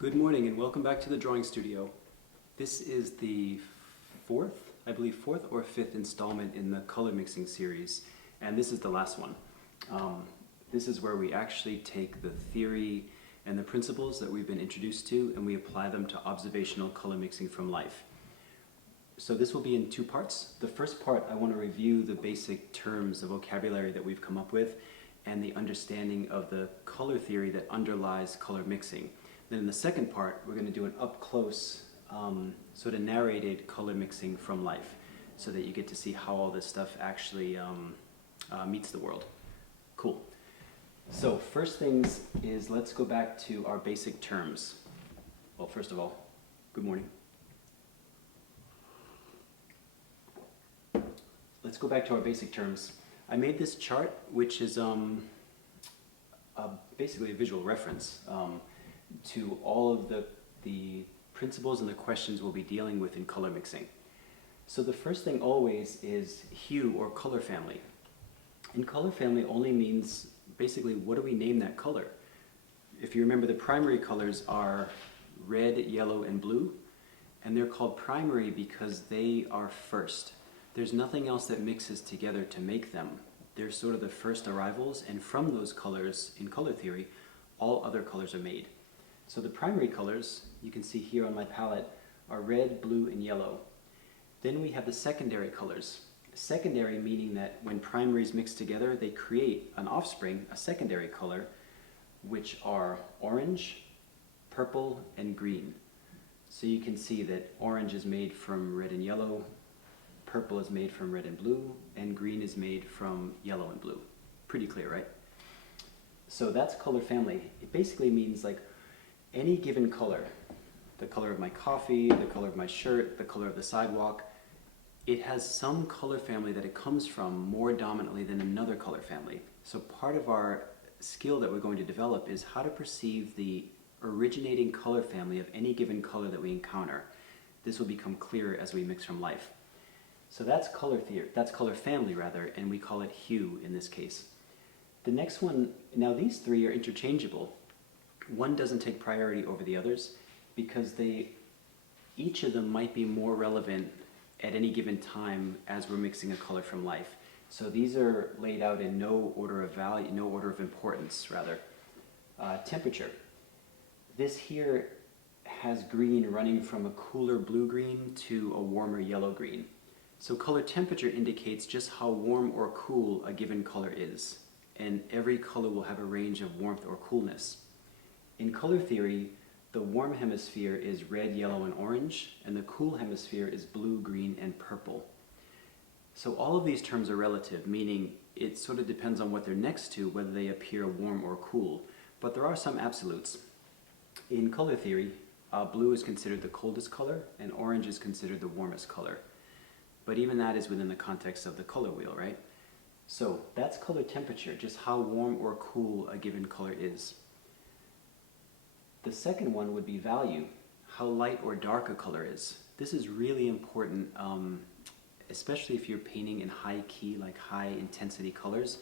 Good morning and welcome back to the drawing studio. This is the fourth or fifth installment in the color mixing series, and this is the last one. This is where we actually take the theory and the principles that we've been introduced to and we apply them to observational color mixing from life. So this will be in two parts. The first part, I want to review the basic terms, the vocabulary that we've come up with, and the understanding of the color theory that underlies color mixing. Then in the second part, we're going to do an up-close, sort of narrated color mixing from life, so that you get to see how all this stuff actually meets the world. Cool. So first things is, let's go back to our basic terms. Well, first of all, good morning. Let's go back to our basic terms. I made this chart, which is basically a visual reference to all of the principles and the questions we'll be dealing with in color mixing. So the first thing always is hue or color family. And color family only means basically what do we name that color? If you remember, the primary colors are red, yellow, and blue, and they're called primary because they are first. There's nothing else that mixes together to make them. They're sort of the first arrivals, and from those colors, in color theory, all other colors are made. So the primary colors, you can see here on my palette, are red, blue, and yellow. Then we have the secondary colors. Secondary meaning that when primaries mix together, they create an offspring, a secondary color, which are orange, purple, and green. So you can see that orange is made from red and yellow, purple is made from red and blue, and green is made from yellow and blue. Pretty clear, right? So that's color family. It basically means like any given color, the color of my coffee, the color of my shirt, the color of the sidewalk, it has some color family that it comes from more dominantly than another color family. So part of our skill that we're going to develop is how to perceive the originating color family of any given color that we encounter. This will become clearer as we mix from life. So that's color theory, that's color family rather, and we call it hue in this case. The next one, now these three are interchangeable. One doesn't take priority over the others because each of them might be more relevant at any given time as we're mixing a color from life. So these are laid out in no order of value, no order of importance rather. Temperature. This here has green running from a cooler blue-green to a warmer yellow-green. So color temperature indicates just how warm or cool a given color is, and every color will have a range of warmth or coolness. In color theory, the warm hemisphere is red, yellow, and orange, and the cool hemisphere is blue, green, and purple. So all of these terms are relative, meaning it sort of depends on what they're next to, whether they appear warm or cool. But there are some absolutes. In color theory, blue is considered the coldest color, and orange is considered the warmest color. But even that is within the context of the color wheel, right? So that's color temperature, just how warm or cool a given color is. The second one would be value, how light or dark a color is. This is really important, especially if you're painting in high key, like high intensity colors.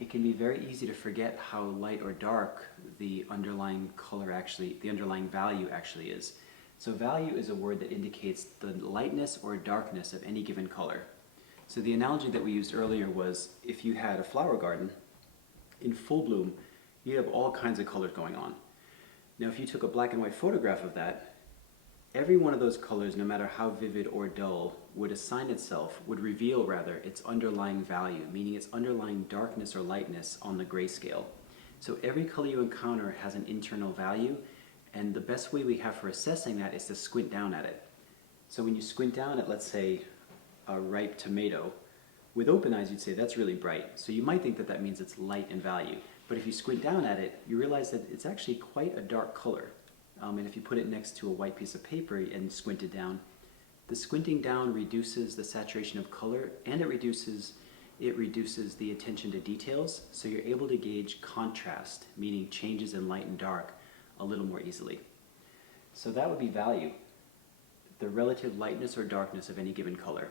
It can be very easy to forget how light or dark the underlying value actually is. So value is a word that indicates the lightness or darkness of any given color. So the analogy that we used earlier was if you had a flower garden in full bloom, you'd have all kinds of colors going on. Now if you took a black and white photograph of that, every one of those colors, no matter how vivid or dull, would reveal rather its underlying value, meaning its underlying darkness or lightness on the grayscale. So every color you encounter has an internal value, and the best way we have for assessing that is to squint down at it. So when you squint down at, let's say, a ripe tomato, with open eyes you'd say that's really bright. So you might think that that means it's light in value. But if you squint down at it, you realize that it's actually quite a dark color. And if you put it next to a white piece of paper and squint it down, the squinting down reduces the saturation of color, and it reduces the attention to details, so you're able to gauge contrast, meaning changes in light and dark, a little more easily. So that would be value, the relative lightness or darkness of any given color.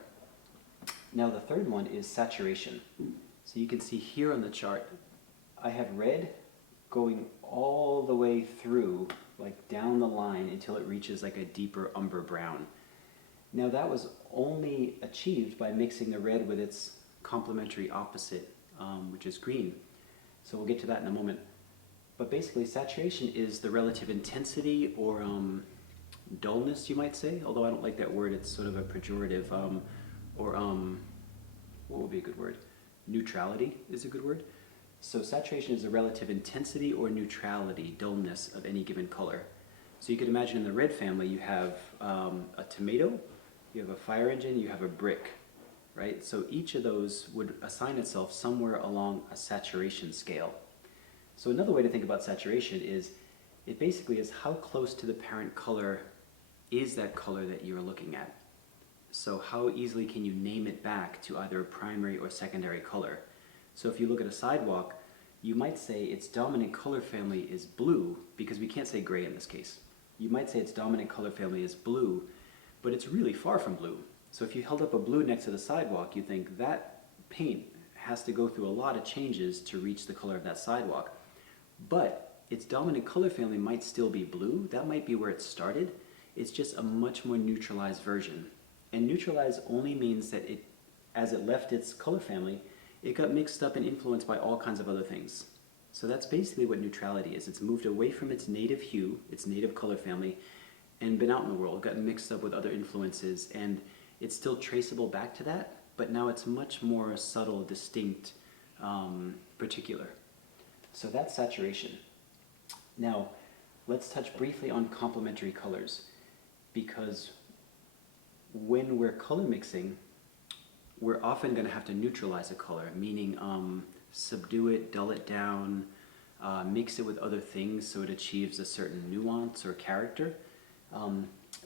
Now the third one is saturation. So you can see here on the chart, I have red going all the way through like down the line until it reaches like a deeper umber brown. Now that was only achieved by mixing the red with its complementary opposite, which is green. So we'll get to that in a moment. But basically saturation is the relative intensity or dullness, you might say, although I don't like that word, it's sort of a pejorative, or what would be a good word? Neutrality is a good word. So saturation is the relative intensity or neutrality, dullness of any given color. So you could imagine in the red family you have a tomato, you have a fire engine, you have a brick, right? So each of those would assign itself somewhere along a saturation scale. So another way to think about saturation is it basically is how close to the parent color is that color that you're looking at. So how easily can you name it back to either a primary or secondary color? So if you look at a sidewalk, you might say its dominant color family is blue, because we can't say gray in this case. You might say its dominant color family is blue, but it's really far from blue. So if you held up a blue next to the sidewalk, you think that paint has to go through a lot of changes to reach the color of that sidewalk. But its dominant color family might still be blue. That might be where it started. It's just a much more neutralized version. And neutralized only means that as it left its color family, it got mixed up and influenced by all kinds of other things. So that's basically what neutrality is. It's moved away from its native hue, its native color family, and been out in the world, got mixed up with other influences, and it's still traceable back to that, but now it's much more subtle, distinct, particular. So that's saturation. Now, let's touch briefly on complementary colors, because when we're color mixing, we're often going to have to neutralize a color, meaning subdue it, dull it down, mix it with other things so it achieves a certain nuance or character.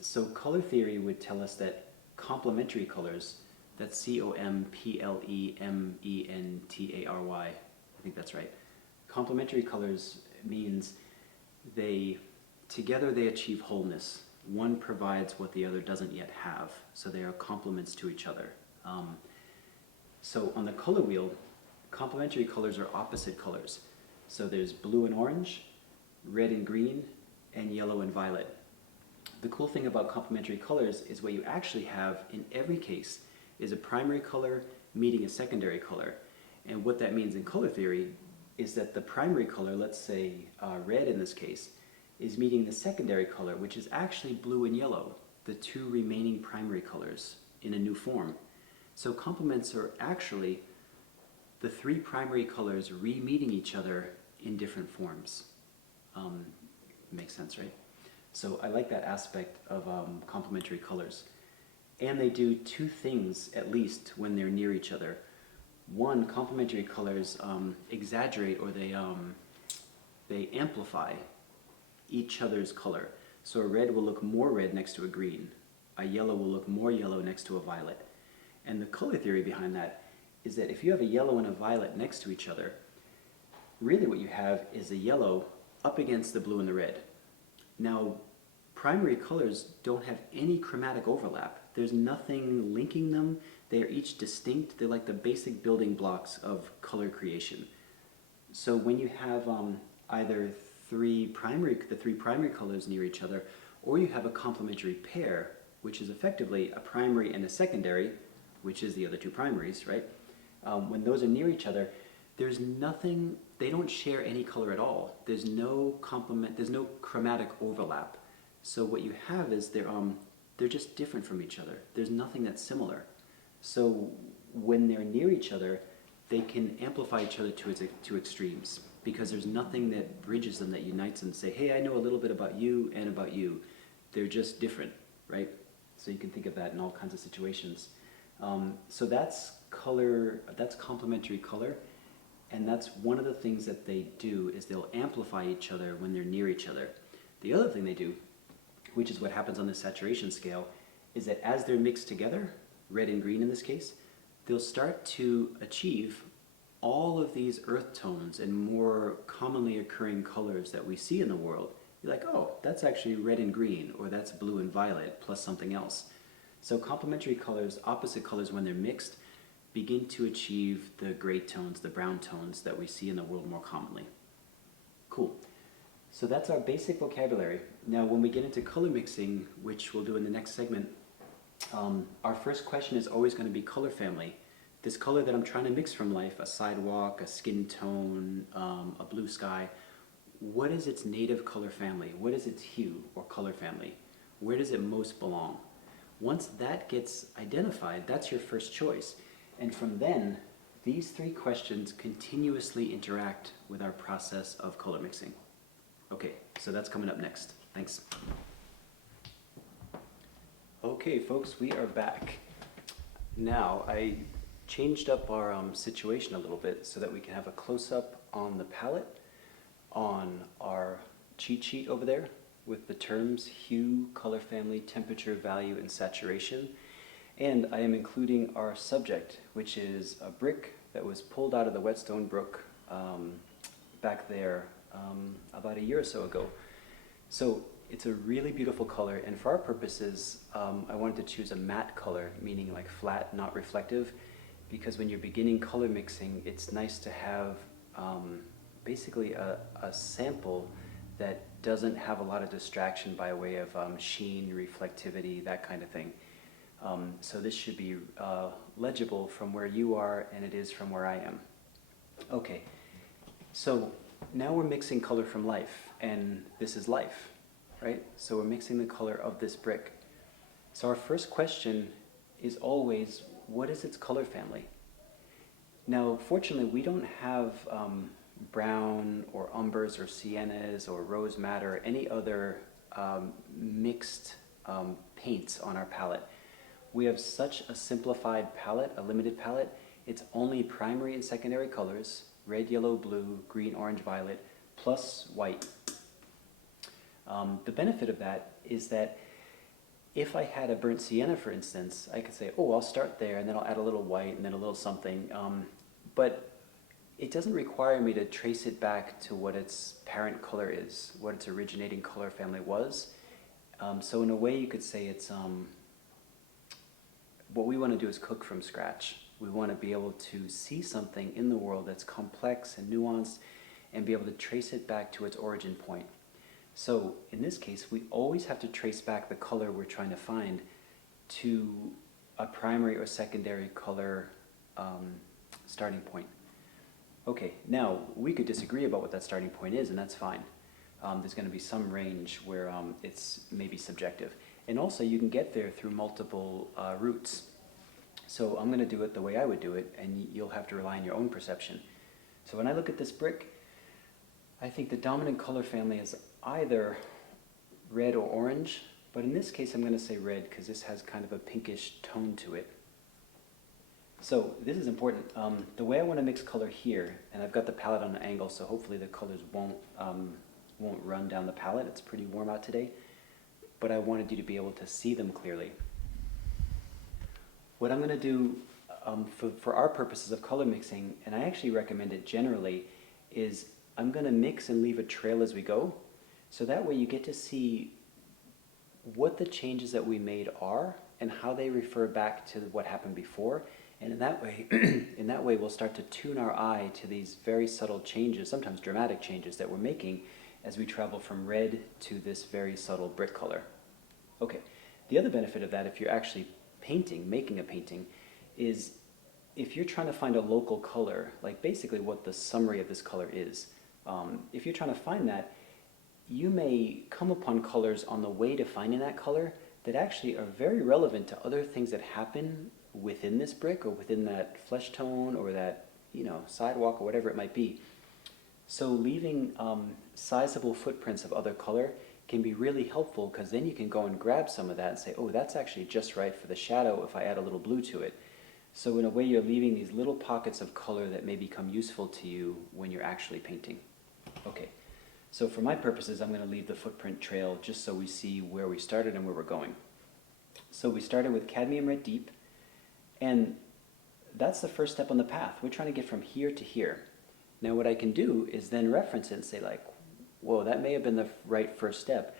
So color theory would tell us that complementary colors, that's C-O-M-P-L-E-M-E-N-T-A-R-Y, I think that's right. Complementary colors means together they achieve wholeness. One provides what the other doesn't yet have, so they are complements to each other. So on the color wheel, complementary colors are opposite colors. So there's blue and orange, red and green, and yellow and violet. The cool thing about complementary colors is what you actually have in every case is a primary color meeting a secondary color. And what that means in color theory is that the primary color, let's say red in this case, is meeting the secondary color, which is actually blue and yellow, the two remaining primary colors in a new form. So complements are actually the three primary colors re-meeting each other in different forms. Makes sense, right? So I like that aspect of complementary colors. And they do two things, at least, when they're near each other. One, complementary colors exaggerate, or they amplify each other's color. So a red will look more red next to a green. A yellow will look more yellow next to a violet. And the color theory behind that is that if you have a yellow and a violet next to each other, really what you have is a yellow up against the blue and the red. Now, primary colors don't have any chromatic overlap. There's nothing linking them. They are each distinct. They're like the basic building blocks of color creation. So when you have either the three primary colors near each other, or you have a complementary pair, which is effectively a primary and a secondary, which is the other two primaries, right? When those are near each other, there's nothing, they don't share any color at all. There's no there's no chromatic overlap. So what you have is they're just different from each other. There's nothing that's similar. So when they're near each other, they can amplify each other to extremes, because there's nothing that bridges them, that unites them, say, hey, I know a little bit about you and about you. They're just different, right? So you can think of that in all kinds of situations. So that's color, that's complementary color, and that's one of the things that they do, is they'll amplify each other when they're near each other. The other thing they do, which is what happens on the saturation scale, is that as they're mixed together, red and green in this case, they'll start to achieve all of these earth tones and more commonly occurring colors that we see in the world. You're like, oh, that's actually red and green, or that's blue and violet plus something else. So complementary colors, opposite colors when they're mixed, begin to achieve the gray tones, the brown tones that we see in the world more commonly. Cool. So that's our basic vocabulary. Now when we get into color mixing, which we'll do in the next segment, our first question is always going to be color family. This color that I'm trying to mix from life, a sidewalk, a skin tone, a blue sky, what is its native color family? What is its hue or color family? Where does it most belong? Once that gets identified, that's your first choice. And from then, these three questions continuously interact with our process of color mixing. Okay, so that's coming up next. Thanks. Okay, folks, we are back. Now, I changed up our situation a little bit so that we can have a close-up on the palette, on our cheat sheet over there with the terms hue, color family, temperature, value, and saturation. And I am including our subject, which is a brick that was pulled out of the Whetstone Brook back there about a year or so ago. So it's a really beautiful color, and for our purposes, I wanted to choose a matte color, meaning like flat, not reflective, because when you're beginning color mixing, it's nice to have basically a sample that doesn't have a lot of distraction by way of sheen, reflectivity, that kind of thing. So this should be legible from where you are, and it is from where I am. Okay, so now we're mixing color from life, and this is life, right? So we're mixing the color of this brick. So our first question is always, what is its color family? Now, fortunately, we don't have brown or umbers or siennas or rose madder or any other mixed paints on our palette. We have such a simplified palette, a limited palette. It's only primary and secondary colors, red, yellow, blue, green, orange, violet, plus white. The benefit of that is that if I had a burnt sienna, for instance, I could say, oh, I'll start there, and then I'll add a little white, and then a little something. But it doesn't require me to trace it back to what its parent color is, what its originating color family was. So in a way, you could say it's what we want to do is cook from scratch. We want to be able to see something in the world that's complex and nuanced and be able to trace it back to its origin point. So in this case, we always have to trace back the color we're trying to find to a primary or secondary color starting point. Okay, now we could disagree about what that starting point is, and that's fine. There's going to be some range where it's maybe subjective. And also you can get there through multiple routes. So I'm going to do it the way I would do it, and you'll have to rely on your own perception. So when I look at this brick, I think the dominant color family is either red or orange, but in this case I'm going to say red because this has kind of a pinkish tone to it. So this is important. The way I want to mix color here, and I've got the palette on an angle, so hopefully the colors won't run down the palette. It's pretty warm out today, but I wanted you to be able to see them clearly. What I'm going to do for our purposes of color mixing, and I actually recommend it generally, is I'm going to mix and leave a trail as we go, so that way you get to see what the changes that we made are and how they refer back to what happened before. And in that way, we'll start to tune our eye to these very subtle changes, sometimes dramatic changes that we're making as we travel from red to this very subtle brick color. Okay, the other benefit of that, if you're actually painting, making a painting, is if you're trying to find a local color, like basically what the summary of this color is, if you're trying to find that, you may come upon colors on the way to finding that color that actually are very relevant to other things that happen within this brick or within that flesh tone or that, sidewalk or whatever it might be. So leaving sizable footprints of other color can be really helpful, because then you can go and grab some of that and say, oh, that's actually just right for the shadow if I add a little blue to it. So in a way, you're leaving these little pockets of color that may become useful to you when you're actually painting. Okay, so for my purposes, I'm going to leave the footprint trail just so we see where we started and where we're going. So we started with cadmium red deep, and that's the first step on the path. We're trying to get from here to here. Now what I can do is then reference it and say like, whoa, that may have been the right first step,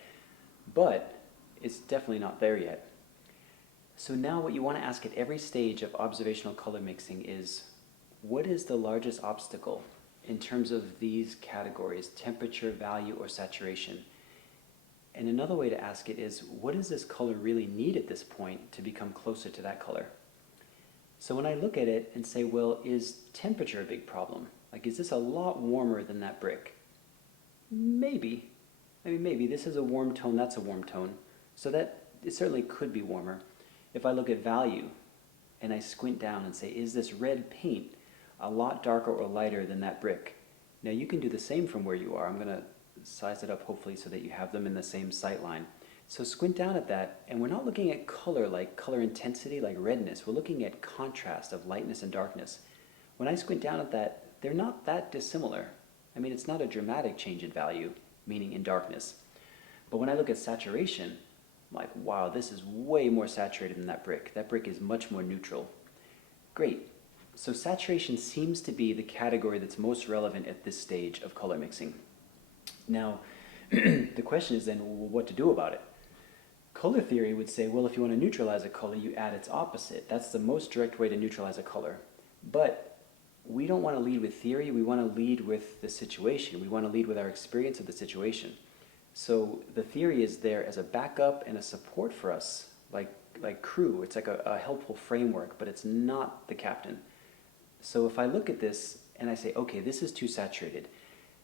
but it's definitely not there yet. So now what you want to ask at every stage of observational color mixing is, what is the largest obstacle? in terms of these categories, temperature, value, or saturation. And another way to ask it is, what does this color really need at this point to become closer to that color? So when I look at it and say, well, is temperature a big problem? Like, is this a lot warmer than that brick? Maybe. I mean, maybe. This is a warm tone, that's a warm tone. So that it certainly could be warmer. If I look at value and I squint down and say, is this red paint a lot darker or lighter than that brick? Now you can do the same from where you are. I'm going to size it up hopefully so that you have them in the same sight line. So squint down at that, and we're not looking at color like color intensity, like redness. We're looking at contrast of lightness and darkness. When I squint down at that, they're not that dissimilar. I mean, it's not a dramatic change in value, meaning in darkness. But when I look at saturation, I'm like, wow, this is way more saturated than that brick. That brick is much more neutral. Great. So saturation seems to be the category that's most relevant at this stage of color mixing. Now, the question is then, well, what to do about it? Color theory would say, well, if you want to neutralize a color, you add its opposite. That's the most direct way to neutralize a color. But we don't want to lead with theory. We want to lead with the situation. We want to lead with our experience of the situation. So the theory is there as a backup and a support for us, like crew. It's like a helpful framework, but it's not the captain. So if I look at this and I say, okay, this is too saturated.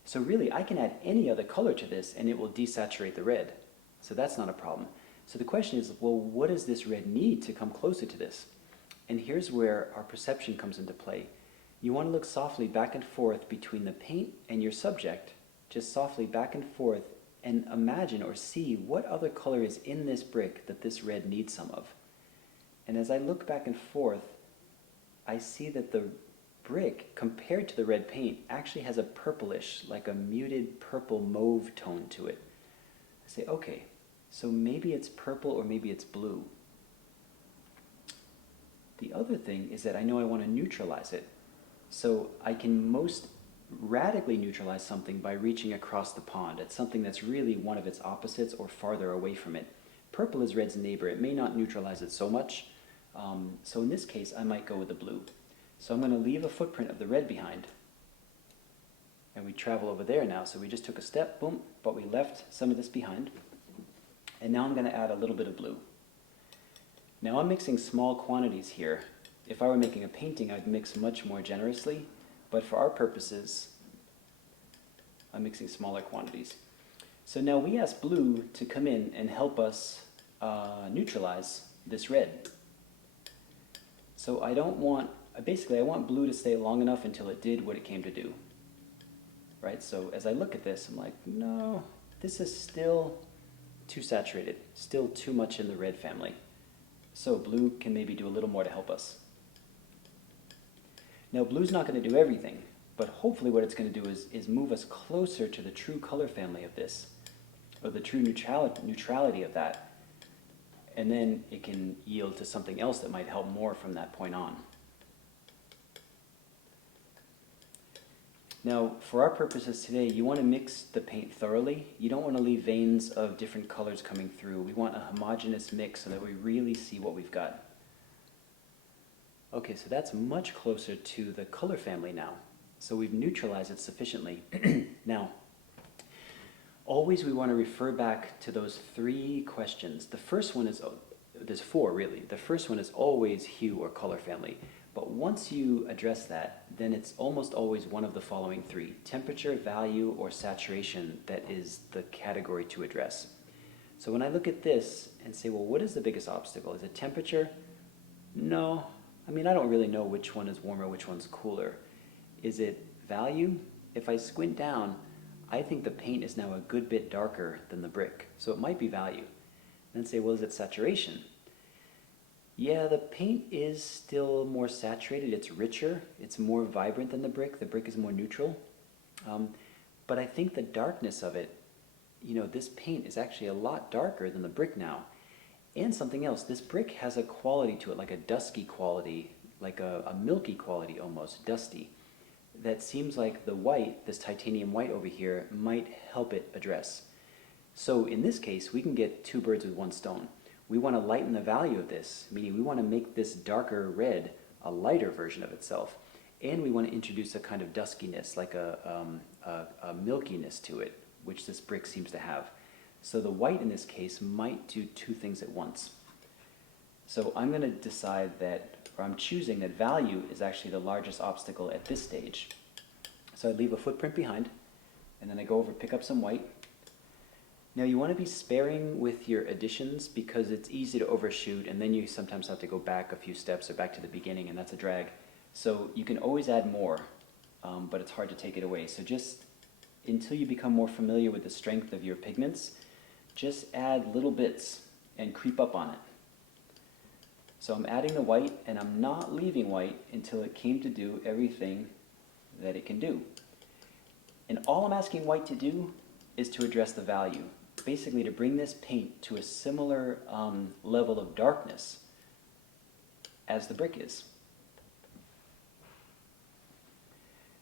So really, I can add any other color to this and it will desaturate the red. So that's not a problem. So the question is, well, what does this red need to come closer to this? And here's where our perception comes into play. You want to look softly back and forth between the paint and your subject, just softly back and forth, and imagine or see what other color is in this brick that this red needs some of. And as I look back and forth, I see that the brick, compared to the red paint, actually has a purplish, like a muted purple mauve tone to it. I say, okay, so maybe it's purple or maybe it's blue. The other thing is that I know I want to neutralize it. So I can most radically neutralize something by reaching across the pond at something that's really one of its opposites or farther away from it. Purple is red's neighbor. It may not neutralize it so much. So in this case, I might go with the blue. So I'm going to leave a footprint of the red behind. And we travel over there now. So we just took a step, boom, but we left some of this behind. And now I'm going to add a little bit of blue. Now I'm mixing small quantities here. If I were making a painting, I'd mix much more generously. But for our purposes, I'm mixing smaller quantities. So now we asked blue to come in and help us neutralize this red. So I don't want, basically I want blue to stay long enough until it did what it came to do. Right, so as I look at this, I'm like, no, this is still too saturated, still too much in the red family. So blue can maybe do a little more to help us. Now blue's not going to do everything, but hopefully what it's going to do is move us closer to the true color family of this, or the true neutrality of that. And then it can yield to something else that might help more from that point on. Now, for our purposes today, you want to mix the paint thoroughly. You don't want to leave veins of different colors coming through. We want a homogeneous mix so that we really see what we've got. Okay, so that's much closer to the color family now. So we've neutralized it sufficiently. Now, always we want to refer back to those three questions. The first one is, there's four really. The first one is always hue or color family. But once you address that, then it's almost always one of the following three: temperature, value, or saturation that is the category to address. So when I look at this and say, well, what is the biggest obstacle? Is it temperature? No. I mean, I don't really know which one is warmer, which one's cooler. Is it value? If I squint down, I think the paint is now a good bit darker than the brick. So it might be value. Then say, well, is it saturation? Yeah, the paint is still more saturated. It's richer. It's more vibrant than the brick. The brick is more neutral. But I think the darkness of it, you know, this paint is actually a lot darker than the brick now. And something else, this brick has a quality to it, like a dusky quality, like a milky quality almost, dusty, that seems like the white, this titanium white over here, might help it address. So in this case, we can get two birds with one stone. We want to lighten the value of this, meaning we want to make this darker red a lighter version of itself. And we want to introduce a kind of duskiness, like a milkiness to it, which this brick seems to have. So the white in this case might do two things at once. So I'm going to decide that, or I'm choosing that value is actually the largest obstacle at this stage. So I leave a footprint behind, and then I go over, pick up some white. Now you want to be sparing with your additions because it's easy to overshoot, and then you sometimes have to go back a few steps or back to the beginning, and that's a drag. So you can always add more, but it's hard to take it away. So just until you become more familiar with the strength of your pigments, just add little bits and creep up on it. So I'm adding the white, and I'm not leaving white until it came to do everything that it can do. And all I'm asking white to do is to address the value. Basically to bring this paint to a similar level of darkness as the brick is.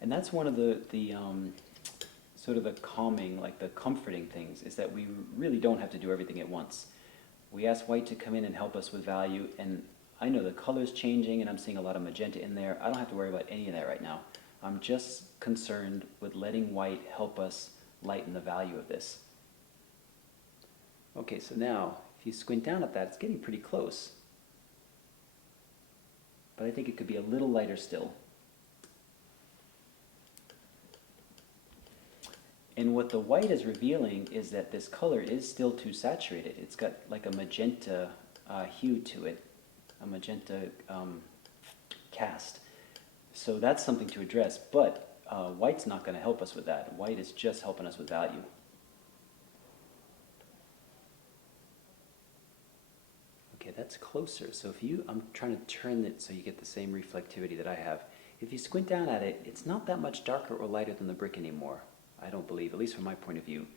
And that's one of the sort of the calming, like the comforting things, is that we really don't have to do everything at once. We ask white to come in and help us with value, and I know the color's changing and I'm seeing a lot of magenta in there. I don't have to worry about any of that right now. I'm just concerned with letting white help us lighten the value of this. Okay, so now if you squint down at that, it's getting pretty close. But I think it could be a little lighter still. And what the white is revealing is that this color is still too saturated. It's got like a magenta hue to it, a magenta cast. So that's something to address, but white's not going to help us with that. White is just helping us with value. Okay, that's closer. So if you, I'm trying to turn it so you get the same reflectivity that I have. If you squint down at it, it's not that much darker or lighter than the brick anymore. I don't believe, at least from my point of view.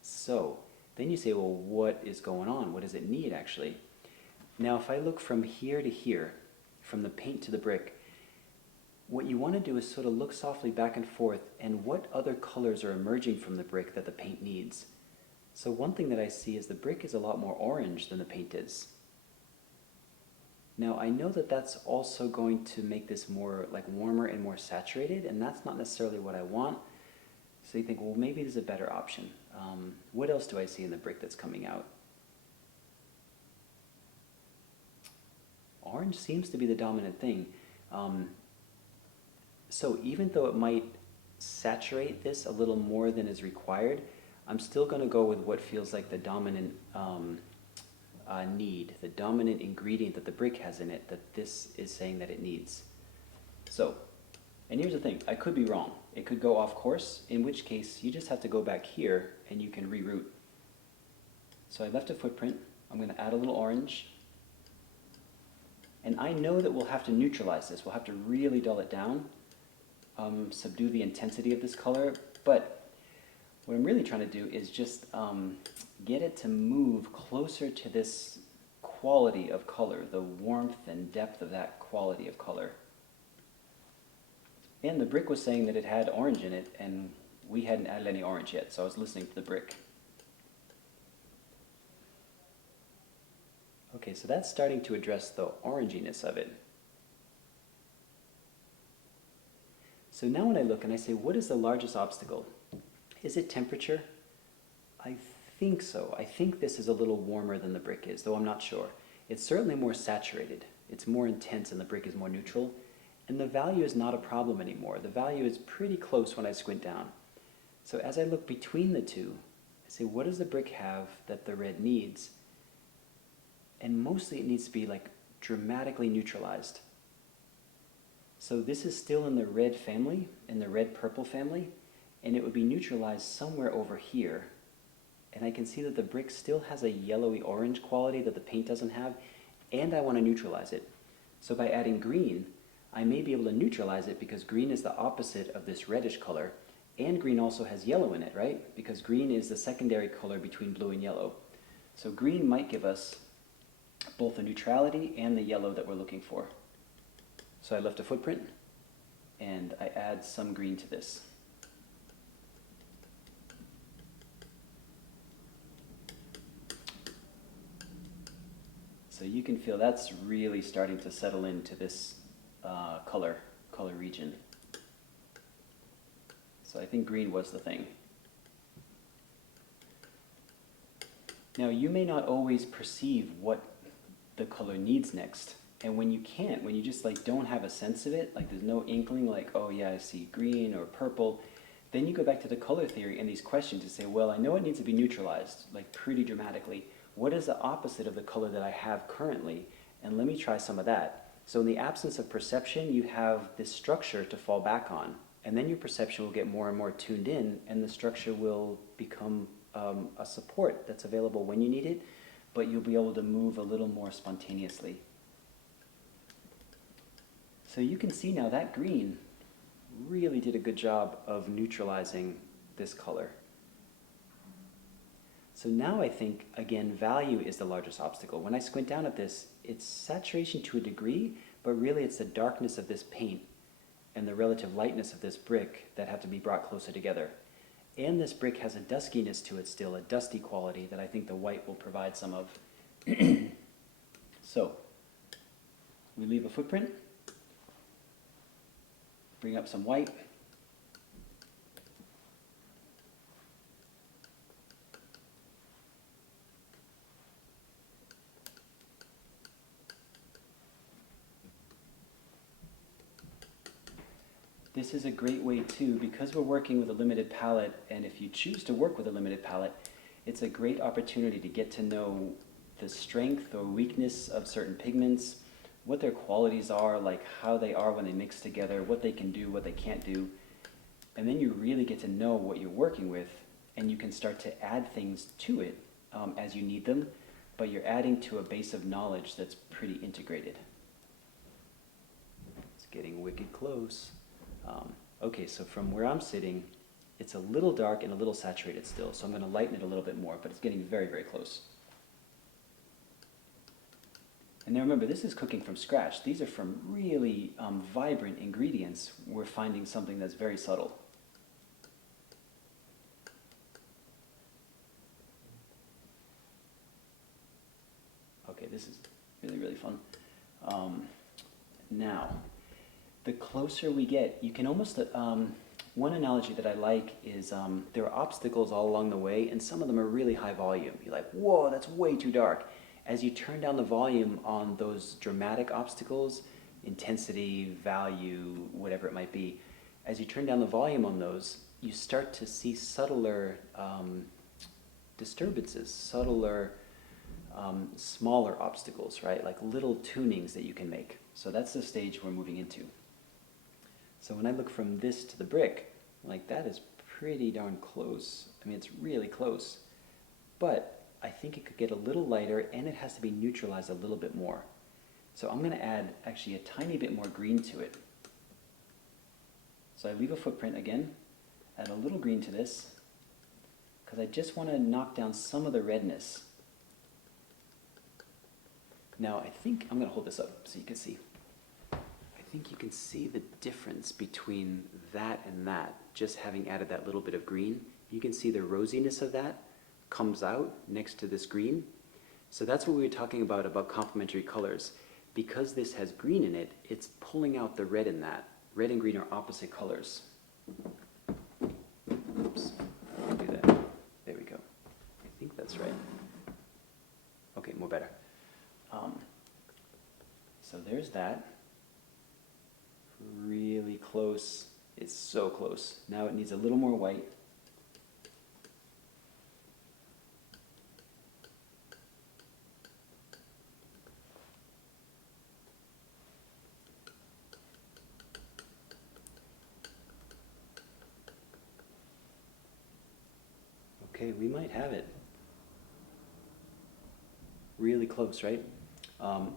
So then you say, well, what is going on? What does it need actually? Now if I look from here to here, from the paint to the brick, what you want to do is sort of look softly back and forth and what other colors are emerging from the brick that the paint needs. So one thing that I see is the brick is a lot more orange than the paint is. Now I know that that's also going to make this more like warmer and more saturated, and that's not necessarily what I want. So you think, well, maybe there's a better option. What else do I see in the brick that's coming out? Orange seems to be the dominant thing. So even though it might saturate this a little more than is required, I'm still going to go with what feels like the dominant need, the dominant ingredient that the brick has in it that this is saying that it needs. So, and here's the thing, I could be wrong. It could go off course, in which case you just have to go back here and you can reroute. So I left a footprint. I'm going to add a little orange. And I know that we'll have to neutralize this. We'll have to really dull it down, subdue the intensity of this color. But what I'm really trying to do is just get it to move closer to this quality of color, the warmth and depth of that quality of color. And the brick was saying that it had orange in it, and we hadn't added any orange yet, so I was listening to the brick. Okay, so that's starting to address the oranginess of it. So now when I look and I say, what is the largest obstacle? Is it temperature? I think so. I think this is a little warmer than the brick is, though I'm not sure. It's certainly more saturated. It's more intense and the brick is more neutral. And the value is not a problem anymore. The value is pretty close when I squint down. So as I look between the two, I say, what does the brick have that the red needs? And mostly it needs to be like dramatically neutralized. So this is still in the red family, in the red-purple family, and it would be neutralized somewhere over here. And I can see that the brick still has a yellowy orange quality that the paint doesn't have, and I want to neutralize it. So by adding green, I may be able to neutralize it because green is the opposite of this reddish color, and green also has yellow in it, right? Because green is the secondary color between blue and yellow. So green might give us both the neutrality and the yellow that we're looking for. So I left a footprint, and I add some green to this. So you can feel that's really starting to settle into this color region. So I think green was the thing. Now you may not always perceive what the color needs next. And when you can't, when you just like don't have a sense of it, like there's no inkling like, oh yeah, I see green or purple, then you go back to the color theory and these questions to say, well, I know it needs to be neutralized, like pretty dramatically. What is the opposite of the color that I have currently? And let me try some of that. So in the absence of perception, you have this structure to fall back on. And then your perception will get more and more tuned in, and the structure will become a support that's available when you need it, but you'll be able to move a little more spontaneously. So you can see now that green really did a good job of neutralizing this color. So now I think, again, value is the largest obstacle. When I squint down at this, it's saturation to a degree, but really it's the darkness of this paint and the relative lightness of this brick that have to be brought closer together. And this brick has a duskiness to it still, a dusty quality that I think the white will provide some of. So, we leave a footprint, bring up some white, this is a great way too, because we're working with a limited palette, and if you choose to work with a limited palette, it's a great opportunity to get to know the strength or weakness of certain pigments, what their qualities are, like how they are when they mix together, what they can do, what they can't do. And then you really get to know what you're working with, and you can start to add things to it as you need them, but you're adding to a base of knowledge that's pretty integrated. It's getting wicked close. Okay, so from where I'm sitting, it's a little dark and a little saturated still, so I'm going to lighten it a little bit more, but it's getting very, very close. And now remember, this is cooking from scratch. These are from really vibrant ingredients. We're finding something that's very subtle. Okay, this is really, really fun. Now, the closer we get, you can almost, one analogy that I like is there are obstacles all along the way, and some of them are really high volume. You're like, whoa, that's way too dark. As you turn down the volume on those dramatic obstacles, intensity, value, whatever it might be, as you turn down the volume on those, you start to see subtler disturbances, subtler, smaller obstacles, right? Like little tunings that you can make. So that's the stage we're moving into. So when I look from this to the brick, like that is pretty darn close. I mean, it's really close. But I think it could get a little lighter, and it has to be neutralized a little bit more. So I'm going to add actually a tiny bit more green to it. So I leave a footprint again, add a little green to this, because I just want to knock down some of the redness. Now I think, I'm going to hold this up so you can see. I think you can see the difference between that and that, just having added that little bit of green. You can see the rosiness of that comes out next to this green. So that's what we were talking about complementary colors. Because this has green in it, it's pulling out the red in that. Red and green are opposite colors. Oops, I'll do that. There we go. I think that's right. Okay, more better. So there's that. Really close. It's so close. Now it needs a little more white. Okay, we might have it. Really close, right?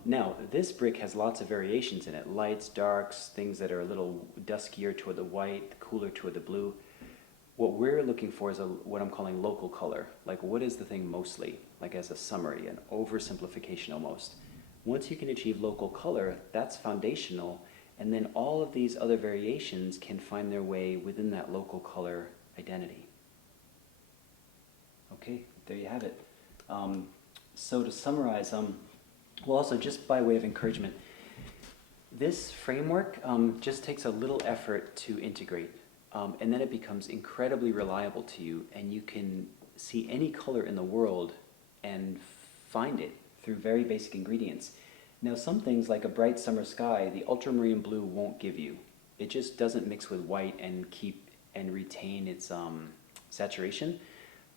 Now, this brick has lots of variations in it. Lights, darks, things that are a little duskier toward the white, cooler toward the blue. What we're looking for is what I'm calling local color. Like, what is the thing mostly? Like as a summary, an oversimplification almost. Once you can achieve local color, that's foundational, and then all of these other variations can find their way within that local color identity. Okay, there you have it. So to summarize, well, also just by way of encouragement, This framework just takes a little effort to integrate, and then it becomes incredibly reliable to you, and you can see any color in the world and find it through very basic ingredients. Now, some things like a bright summer sky, the ultramarine blue won't give you. It just doesn't mix with white and keep and retain its saturation.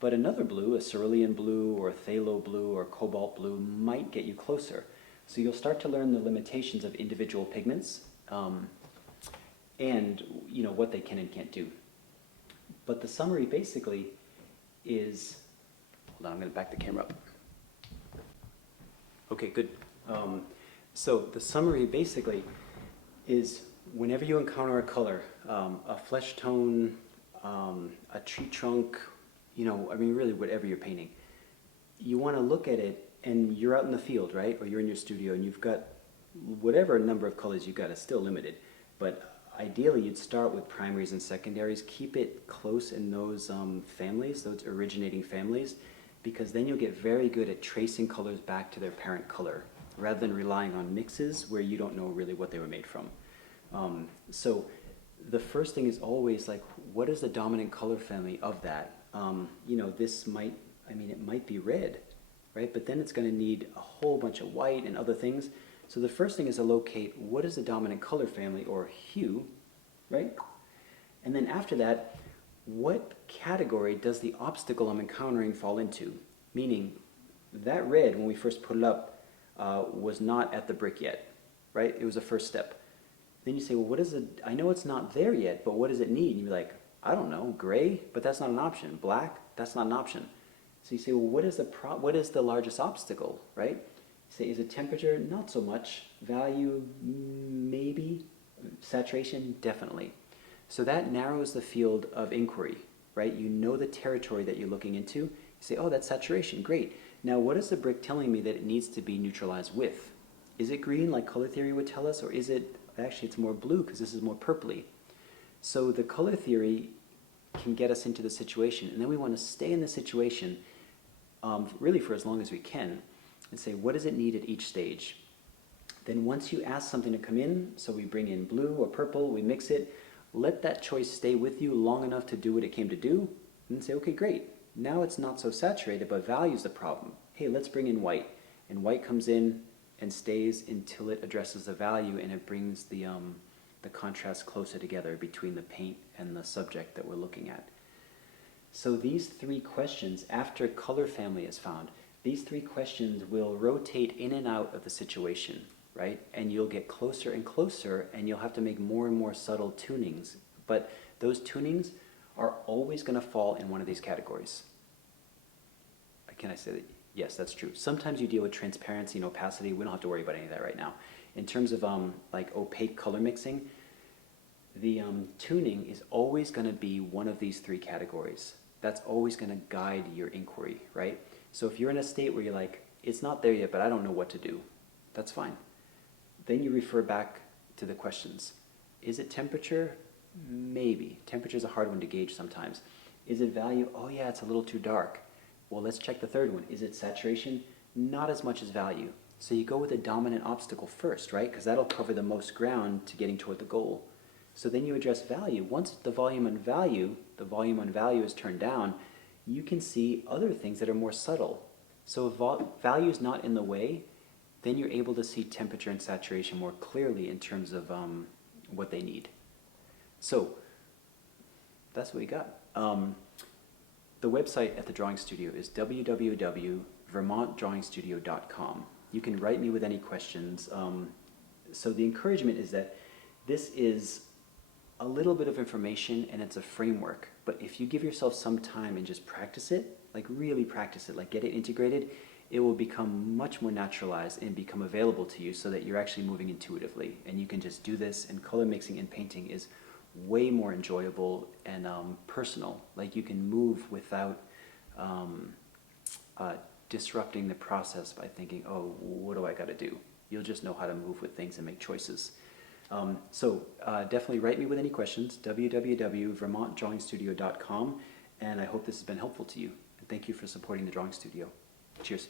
But another blue, a cerulean blue or a phthalo blue or cobalt blue, might get you closer. So you'll start to learn the limitations of individual pigments and what they can and can't do. But the summary basically is, hold on, I'm going to back the camera up. Okay, good. So the summary basically is whenever you encounter a color, a flesh tone, a tree trunk, really whatever you're painting, you want to look at it, and you're out in the field, right? Or you're in your studio and you've got whatever number of colors you've got is still limited. But ideally you'd start with primaries and secondaries, keep it close in those families, those originating families, because then you'll get very good at tracing colors back to their parent color, rather than relying on mixes where you don't know really what they were made from. So the first thing is always like, what is the dominant color family of that? This might, it might be red, right? But then it's going to need a whole bunch of white and other things. So the first thing is to locate what is the dominant color family or hue, right? And then after that, what category does the obstacle I'm encountering fall into? Meaning, that red, when we first put it up, was not at the brick yet, right? It was a first step. Then you say, well, what is it? I know it's not there yet, but what does it need? And you're like, I don't know, gray, but that's not an option. Black, that's not an option. So you say, well, what is the largest obstacle, right? You say, is it temperature? Not so much. Value? Maybe. Saturation? Definitely. So that narrows the field of inquiry, right? You know the territory that you're looking into. You say, oh, that's saturation. Great. Now, what is the brick telling me that it needs to be neutralized with? Is it green like color theory would tell us, or is it, actually it's more blue because this is more purpley? So the color theory can get us into the situation, and then we want to stay in the situation really for as long as we can, and say, what does it need at each stage? Then once you ask something to come in, so we bring in blue or purple, we mix it, let that choice stay with you long enough to do what it came to do, and then say, okay, great. Now it's not so saturated, but value's the problem. Hey, let's bring in white. And white comes in and stays until it addresses the value, and it brings the contrast closer together between the paint and the subject that we're looking at. So these three questions, after color family is found, these three questions will rotate in and out of the situation, right? And you'll get closer and closer, and you'll have to make more and more subtle tunings. But those tunings are always going to fall in one of these categories. Can I say that? Yes, that's true. Sometimes you deal with transparency and opacity. We don't have to worry about any of that right now. In terms of like opaque color mixing, the tuning is always going to be one of these three categories. That's always going to guide your inquiry, right? So if you're in a state where you're like, it's not there yet, but I don't know what to do, that's fine. Then you refer back to the questions. Is it temperature? Maybe. Temperature is a hard one to gauge sometimes. Is it value? Oh yeah, it's a little too dark. Well, let's check the third one. Is it saturation? Not as much as value. So you go with the dominant obstacle first, right? Because that'll cover the most ground to getting toward the goal. So then you address value. Once the volume on value is turned down, you can see other things that are more subtle. So if value is not in the way, then you're able to see temperature and saturation more clearly in terms of what they need. So that's what we got. The website at the Drawing Studio is www.vermontdrawingstudio.com. You can write me with any questions. So the encouragement is that this is a little bit of information and it's a framework, but if you give yourself some time and just practice it, like really practice it, like get it integrated, it will become much more naturalized and become available to you so that you're actually moving intuitively and you can just do this. And color mixing and painting is way more enjoyable and personal. Like you can move without disrupting the process by thinking, oh, what do I got to do? You'll just know how to move with things and make choices. So definitely write me with any questions, www.vermontdrawingstudio.com, and I hope this has been helpful to you. And thank you for supporting the Drawing Studio. Cheers.